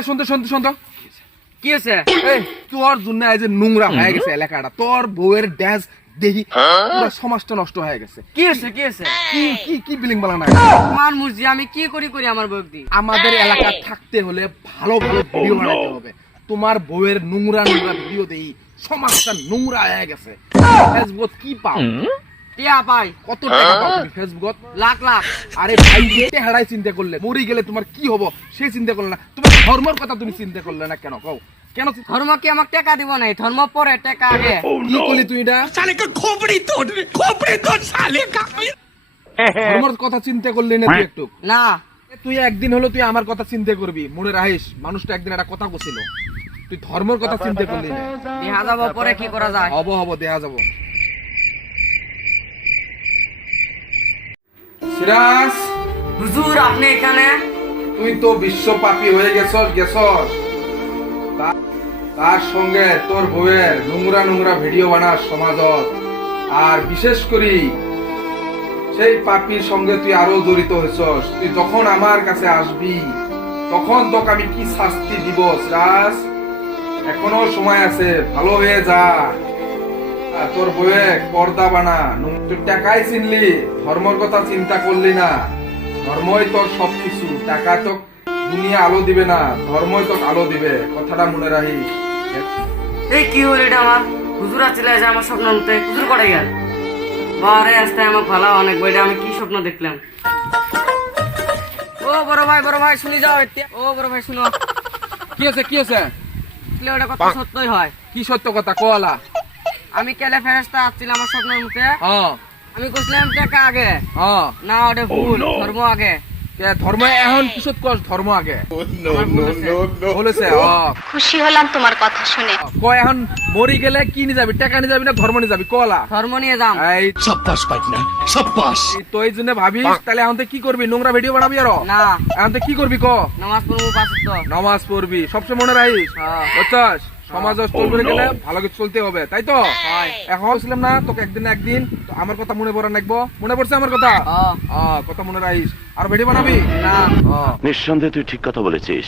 এই শুনতে শুনতে শুনতে। কি এই তোর জন্য এই যে নোংরা হয়ে গেছে এলাকাটা। তোর বউয়ের ড্যান্স দেখি পুরো সমাজটা নষ্ট হয়ে গেছে। কি হয়েছে কি হয়েছে কি কি কি বিলিং বলা না আমার মুরজি আমি কি করি করি আমার বউক দি আমাদের এলাকা থাকতে হলে ভালো ভালো ভিডিও বানাতে হবে। তোমার বউয়ের নোংরা নোংরা ভিডিও দেই সমাজটা নোংরা হয়ে গেছে। ফেসবুক কি পাও? টিয়া পাই কত টাকা ফেসবুকত লাখ লাখ। আরে ভাই যে চিন্তা করলে? মরি গেলে তোমার কি হব? সে চিন্তা করলে না। তোমার ধর্মর কথা তুমি চিন্তা করলে না কেন? কও। কেন ধর্ম কি আমাকে টাকা দিব নাই? ধর্ম পরে টাকা আগে কি করলি তুই এটা? সালে খোপড়ি খোপড়ি ধর্মর কথা চিন্তা করলি না তুই একটু? না। তুই একদিন হলো তুই আমার কথা চিন্তা করবি। মনে রাখিস মানুষটা একদিন একটা কথা বসিল তুই ধর্মর কথা চিন্তা করলি না। দেহা পরে কি করা যায়? হব হব দেহা যাব। সিরাজ। হুজুর আপনি এখানে? তুই তো বিশ্বপাপী হয়ে গেছস গেছস। তার সঙ্গে তোর বউয়ের নোংরা নোংরা ভিডিও বানাস সমাজত। আর বিশেষ করি সেই পাপির সঙ্গে তুই আরও জড়িত হয়েছস। তুই যখন আমার কাছে আসবি তখন তোকে আমি কি শাস্তি দিব রাজ এখনও সময় আছে ভালো হয়ে যা। তোর বউয়ে পর্দা বানা। তুই টাকাই চিনলি ধর্মর কথা চিন্তা করলি না। ধর্মই তোর সবকিছু টাকা তো দুনিয়া আলো দিবে না ধর্মই তোর আলো দিবে কথাটা মনে রাখিস। এই কি হলো এটা আমার হুজুর আছিল যে আমার স্বপ্ন মতে হুজুর করে গেল। বারে আসতে আমার ভালো অনেক বইটা আমি কি স্বপ্ন দেখলাম? ও বড় ভাই বড় ভাই শুনি যাও এতিয়া। ও বড় ভাই শুনো। কি আছে কি আছে ওটা কথা সত্যই হয়। কি সত্য কথা? কোয়ালা আমি কেলে ফেরেস্তা আসছিলাম আমার স্বপ্নের মুখে? আমি কইছিলাম টাকা আগে। না ওটা oh, ভুল ধর্ম আগে। ধর্ম এখন কিসত কস ধর্ম আগে। oh, বলেছে। খুশি হলাম তোমার কথা শুনে। ক এখন মরি গেলে কি নিয়ে যাবি? টাকা নিয়ে যাবি না ধর্ম নিয়ে যাবি? কলা ধর্ম নিয়ে যাম। এই সব পাস পাই না সব পাস তো জন্য ভাবি তাহলে কি করবি? নোংরা ভিডিও বানাবি আর? না। এখন কি করবি ক? নামাজ পড়ব নামাজ পড়বি। সবসময় মনে রাখিস? বুঝছস? সমাজ চলতে গেলে ভালো কিছু চলতে হবে তাই তো? এখন ছিলাম না তোকে একদিন একদিন তো আমার কথা মনে পড়া রাখব মনে পড়ছে আমার কথা? হ্যাঁ। আহ, কথা মনে রাখিস। আর ভিডিও বানাবি? না। আহ। নিঃসন্দেহে তুই ঠিক কথা বলেছিস।